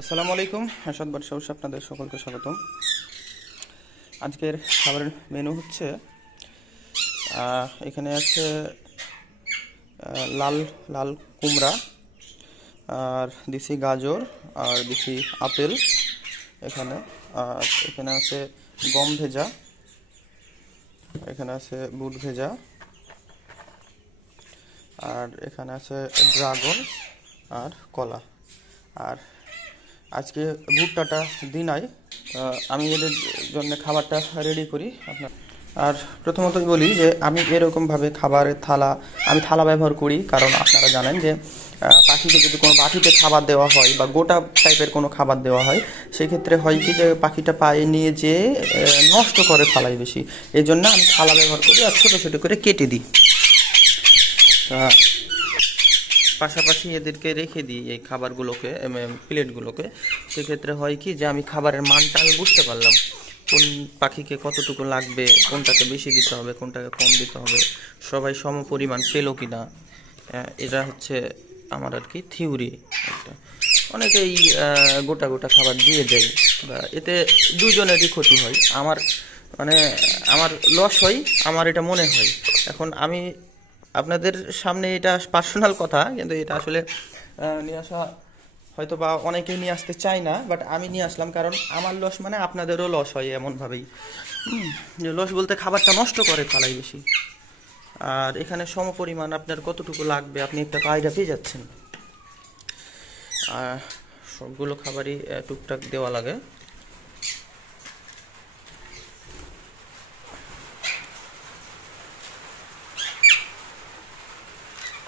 আসসালামু আলাইকুম। হাসাদ বাদশাহ আপনাদের সকলকে স্বাগতম। আজকের খাবারের মেনু হচ্ছে এখানে আছে লাল লাল কুমড়া, আর দিছি গাজর, আর দিছি আপেল এখানে। আর এখানে আছে গম ভেজা, এখানে আছে বুট ভেজা, আর এখানে আছে ড্রাগন আর কলা। আর আজকে ভুট্টাটা দিনাই, আমি এদের জন্য খাবারটা রেডি করি আপনার। আর প্রথমতই বলি যে আমি এরকমভাবে খাবারের আমি থালা ব্যবহার করি, কারণ আপনারা জানেন যে পাখিকে যদি কোনো বাটিতে খাবার দেওয়া হয় বা গোটা টাইপের কোনো খাবার দেওয়া হয়, সেক্ষেত্রে হয় কি যে পাখিটা পায়ে নিয়ে যেয়ে নষ্ট করে ফেলাই বেশি। এই জন্য আমি থালা ব্যবহার করি আর ছোটো ছোটো করে কেটে দিই। পাশাপাশি এদেরকে রেখে দিই এই খাবারগুলোকে, প্লেটগুলোকে। সেক্ষেত্রে হয় কি যে আমি খাবারের মানটা আমি বুঝতে পারলাম কোন পাখিকে কতটুকু লাগবে, কোনটাকে বেশি দিতে হবে, কোনটাকে কম দিতে হবে, সবাই সম পরিমাণ পেলো কি না। এটা হচ্ছে আমার আর কি থিওরি একটা। অনেকেই গোটা গোটা খাবার দিয়ে দেয়, বা এতে দুজনেরই ক্ষতি হয়। আমার লস হয়, আমার এটা মনে হয়। এখন আমি আপনাদের সামনে এটা পার্সোনাল কথা, কিন্তু এটা আসলে নিয়ে আসা হয়তো বা অনেকেই নিয়ে আসতে চায় না, বাট আমি নিয়ে আসলাম কারণ আমার লস মানে আপনাদেরও লস হয় এমনভাবেই। লস বলতে খাবারটা নষ্ট করে ফেলাই বেশি। আর এখানে সম পরিমাণ আপনার কতটুকু লাগবে আপনি একটা আইডিয়া পেয়ে যাচ্ছেন। সবগুলো খাবারই টুকটাক দেওয়া লাগে।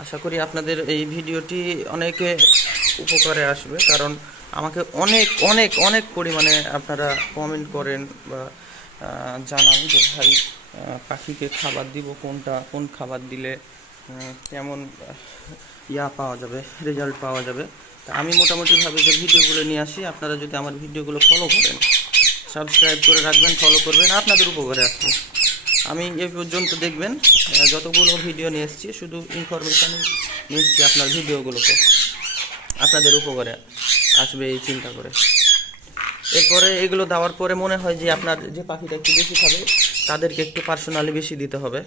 আশা করি আপনাদের এই ভিডিওটি অনেকে উপকারে আসবে, কারণ আমাকে অনেক অনেক অনেক পরিমাণে আপনারা কমেন্ট করেন বা জানান যে ভাই পাখিকে খাবার দিব কোন খাবার দিলে কেমন পাওয়া যাবে, রেজাল্ট পাওয়া যাবে। তা আমি মোটামুটিভাবে যে ভিডিওগুলো নিয়ে আসি, আপনারা যদি আমার ভিডিওগুলো ফলো করেন, সাবস্ক্রাইব করে রাখবেন, ফলো করবেন, আপনাদের উপকারে আসবে। আমি এ পর্যন্ত দেখবেন যতগুলো ভিডিও নিয়ে এসেছি শুধু ইনফরমেশানই নিয়ে এসেছি আপনার ভিডিওগুলোকে, আপনাদের উপকারে আসবে এই চিন্তা করে। এরপরে এগুলো দেওয়ার পরে মনে হয় যে আপনার যে পাখিটা একটু বেশি খাবে তাদেরকে একটু পার্সোনালি বেশি দিতে হবে।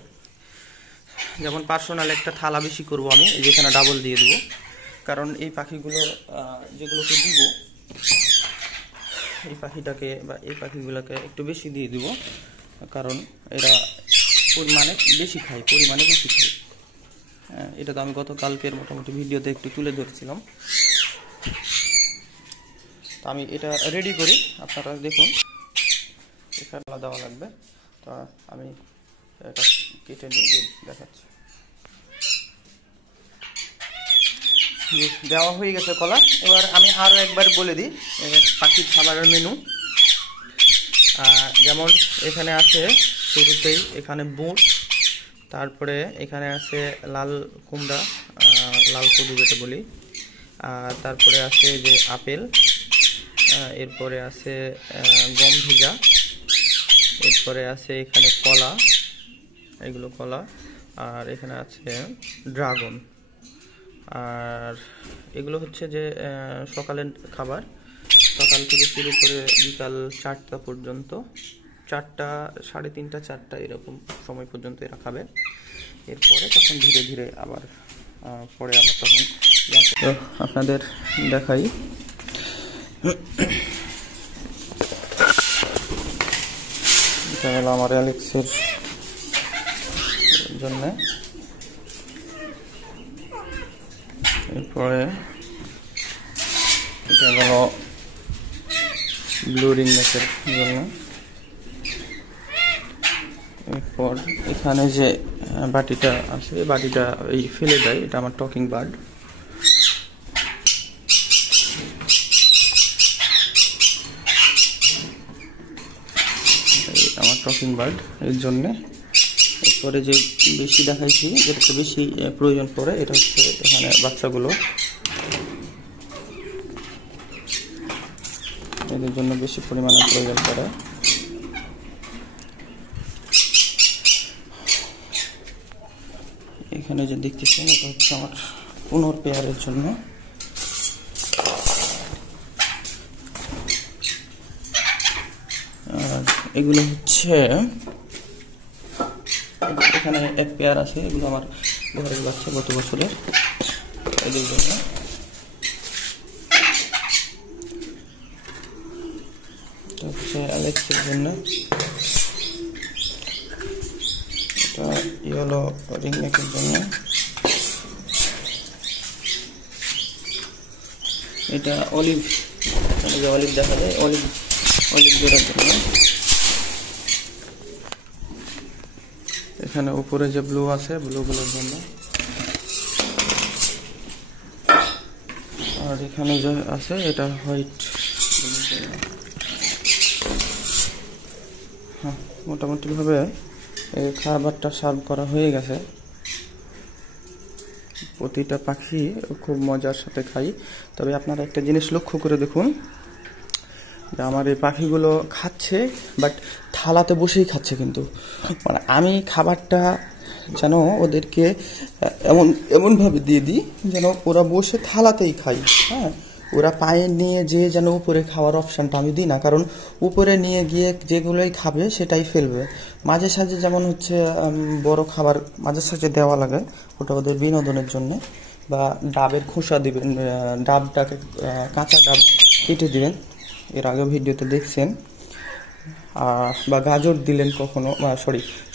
যেমন পার্সোনাল একটা থালা বেশি করব আমি, যেখানে ডাবল দিয়ে দেবো, কারণ এই পাখিগুলো যেগুলোকে দিব, এই পাখিটাকে বা এই পাখিগুলোকে একটু বেশি দিয়ে দিব, কারণ এরা পরিমাণে বেশি খায়। এটা তো আমি গতকালকের মোটামুটি ভিডিওতে একটু তুলে ধরছিলাম। তো আমি এটা রেডি করি, আপনারা দেখুন এখানে দেওয়া লাগবে। তো আমি এটা কেটে নিয়ে দেখাচ্ছি। দেওয়া হয়ে গেছে কলা। এবার আমি আরও একবার বলে দিই পাখির খাবারের মেনু। যেমন এখানে আছে শুরুতেই এখানে বুট, তারপরে এখানে আছে লাল কুমড়া, লাল কদু যেটা বলি, তারপরে আছে যে আপেল, এরপরে আছে গম ভেজা, এরপরে আছে এখানে কলা, এগুলো কলা, আর এখানে আছে ড্রাগন। আর এগুলো হচ্ছে যে সকালের খাবার, সকাল থেকে শুরু করে বিকাল 4টা পর্যন্ত, 4টা, 3:30, 4টা এরকম সময় পর্যন্ত এরা খাবে। এরপরে তখন ধীরে ধীরে আবার তখন তো আপনাদের দেখাই। এটা হলো আমার অ্যালেক্সের জন্য। এরপরে এটা হলো ব্লু রিংনেকের জন্য। এরপর এখানে যে বাটিটা আছে, বাটিটা এই ফেলে দেয়, এটা আমার টকিং বার্ড। আমার টকিং বার্ড এর জন্যে। এরপরে যে বেশি দেখাইছি, যেটাতে বেশি প্রয়োজন পড়ে, এটা হচ্ছে এখানে বাচ্চাগুলো, এদের জন্য বেশি পরিমাণে প্রয়োজন পড়ে। এখানে যে দেখতেছেন এটা হচ্ছে আমার পুনর পেয়ারের জন্য। এগুলো হচ্ছে এখানে এক পেয়ার আছে, এগুলো আমার ঘরের বাচ্চা গত বছরের, এদের জন্য। এটা হচ্ছে অ্যালেক্সের জন্য, এটা ইয়েলো রিং নেকের জন্য, এটা অলিভ, অলিভ দেখা যায়, অলিভ জোড়ার জন্য। এখানে উপরে যে ব্লু আছে, ব্লুগুলোর জন্য। আর এখানে যে আছে এটা হোয়াইট। হ্যাঁ, মোটামুটি ভাবে এই খাবারটা সার্ভ করা হয়ে গেছে। প্রতিটা পাখি খুব মজার সাথে খাই। তবে আপনারা একটা জিনিস লক্ষ্য করে দেখুন, যে আমার এই পাখিগুলো খাচ্ছে, বাট থালাতে বসেই খাচ্ছে। কিন্তু মানে আমি খাবারটা যেন ওদেরকে এমনভাবে দিয়ে দিই যেন ওরা বসে থালাতেই খাই। হ্যাঁ, ওরা পায়ে নিয়ে যেন উপরে খাওয়ার অপশানটা আমি দিই না, কারণ উপরে নিয়ে গিয়ে যেগুলোই খাবে সেটাই ফেলবে। মাঝে সাঝে যেমন হচ্ছে বড় খাবার মাঝে সাঝে দেওয়া লাগে, ওটা ওদের বিনোদনের জন্য। বা ডাবের খোসা দিবেন, ডাবটাকে কাঁচা ডাব কেটে দিবেন, এর আগে ভিডিওতে দেখছেন। বা গাজর দিলেন কখনো,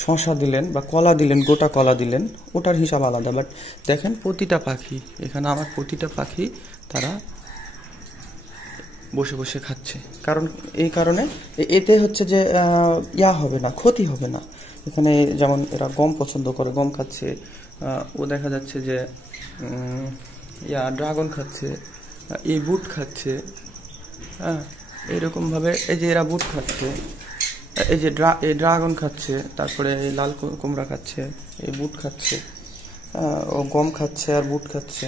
শসা দিলেন বা কলা দিলেন, গোটা কলা দিলেন, ওটার হিসাব আলাদা। বাট দেখেন প্রতিটা পাখি, এখানে আমার প্রতিটা পাখি তারা বসে বসে খাচ্ছে। কারণ এই কারণে এতে হচ্ছে যে হবে না, ক্ষতি হবে না। এখানে যেমন এরা গম পছন্দ করে, গম খাচ্ছে। ও দেখা যাচ্ছে যে ড্রাগন খাচ্ছে, এই বুট খাচ্ছে। হ্যাঁ, এইরকমভাবে এই যে এরা বুট খাচ্ছে, এই যে ড্রাগন খাচ্ছে, তারপরে এই লাল কুমড়া খাচ্ছে, এই বুট খাচ্ছে, ও গম খাচ্ছে আর বুট খাচ্ছে।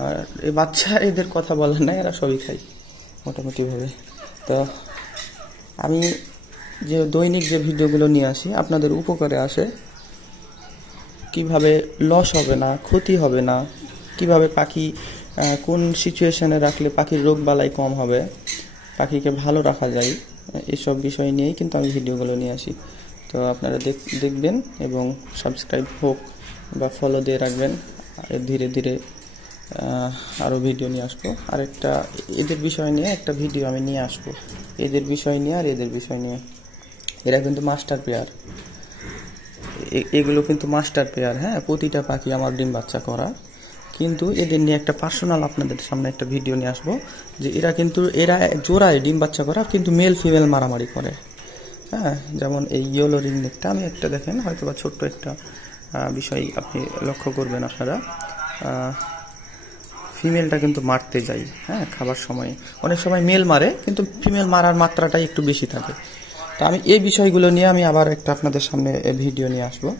আর এই বাচ্চা, এদের কথা বলার নাই, এরা সবই খায় মোটামুটিভাবে। তো আমি যে দৈনিক যে ভিডিওগুলো নিয়ে আসি আপনাদের উপকারে আসে, কিভাবে লস হবে না, ক্ষতি হবে না, কিভাবে পাখি কোন সিচুয়েশনে রাখলে পাখির রোগ বালাই কম হবে, পাখিকে ভালো রাখা যায়, এসব বিষয় নিয়েই কিন্তু আমি ভিডিওগুলো নিয়ে আসি। তো আপনারা দেখবেন এবং সাবস্ক্রাইব হোক বা ফলো দিয়ে রাখবেন। ধীরে ধীরে আরও ভিডিও নিয়ে আসবো। আরেকটা এদের বিষয় নিয়ে একটা ভিডিও আমি নিয়ে আসবো, এদের বিষয় নিয়ে আর এদের বিষয় নিয়ে। এরা কিন্তু মাস্টার পেয়ার, এগুলো কিন্তু মাস্টার পেয়ার। হ্যাঁ, প্রতিটা পাখি আমার ডিম বাচ্চা করা। কিন্তু এদের নিয়ে একটা পার্সোনাল আপনাদের সামনে একটা ভিডিও নিয়ে আসবো, যে এরা জোড়ায় ডিম বাচ্চা করা, কিন্তু মেল ফিমেল মারামারি করে। হ্যাঁ, যেমন এই ইয়েলো রিং নেকটা আমি একটা দেখেন, হয়তো বা ছোট্ট একটা বিষয় আপনি লক্ষ্য করবেন আপনারা। ফিমেলটা কিন্তু মারতে যাই, হ্যাঁ, খাবার সময় অনেক সময় মেল মারে, কিন্তু ফিমেল মারার মাত্রাটাই একটু বেশি থাকে। তো আমি এই বিষয়গুলো নিয়ে আমি আবার একটা আপনাদের সামনে ভিডিও নিয়ে আসবো।